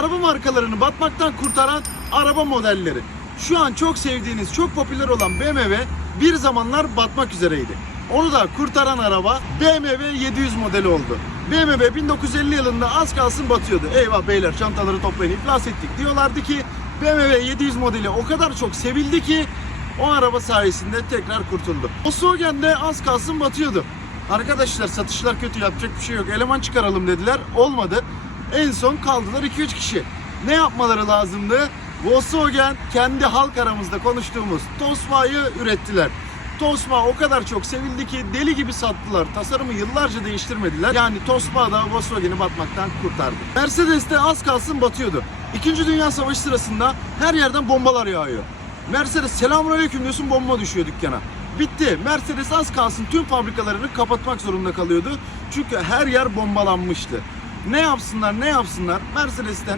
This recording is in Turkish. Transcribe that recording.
araba markalarını batmaktan kurtaran araba modelleri. Şu an çok sevdiğiniz, çok popüler olan BMW bir zamanlar batmak üzereydi. Onu da kurtaran araba BMW 700 modeli oldu. BMW 1950 yılında az kalsın batıyordu. Eyvah beyler çantaları toplayın iflas ettik diyorlardı ki BMW 700 modeli o kadar çok sevildi ki o araba sayesinde tekrar kurtuldu. Volkswagen de az kalsın batıyordu. Arkadaşlar satışlar kötü yapacak bir şey yok. Eleman çıkaralım dediler. Olmadı. En son kaldılar 2-3 kişi. Ne yapmaları lazımdı? Volkswagen kendi halk aramızda konuştuğumuz Tosma'yı ürettiler. Tosma o kadar çok sevildi ki deli gibi sattılar. Tasarımı yıllarca değiştirmediler. Yani Tosma da Volkswagen'i batmaktan kurtardı. Mercedes de az kalsın batıyordu. İkinci Dünya Savaşı sırasında her yerden bombalar yağıyor. Mercedes selamünaleyküm diyorsun bomba düşüyor dükkana. Bitti. Mercedes az kalsın tüm fabrikalarını kapatmak zorunda kalıyordu. Çünkü her yer bombalanmıştı. Ne yapsınlar ne yapsınlar? Mercedes'ten